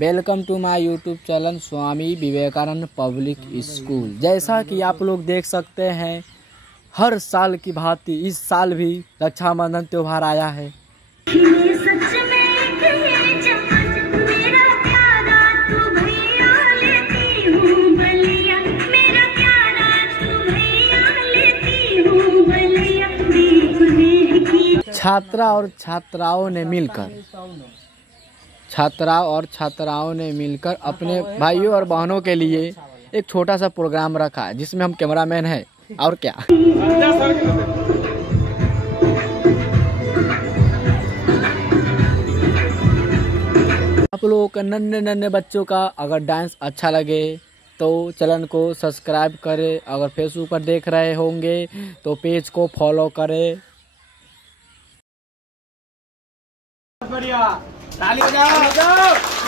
Welcome to my YouTube channel Swami Vivekananda public school. जैसा कि आप लोग देख सकते हैं, हर साल की भांति इस साल भी रक्षाबंधन त्योहार आया है। छात्राओं ने मिलकर अपने भाइयों और बहनों के लिए एक छोटा सा प्रोग्राम रखा है, जिसमें हम कैमरामैन हैं और क्या। आप लोगों का नन्हे बच्चों का अगर डांस अच्छा लगे तो चैनल को सब्सक्राइब करें। अगर फेसबुक पर देख रहे होंगे तो पेज को फॉलो करें। बढ़िया, ताली बजाओ।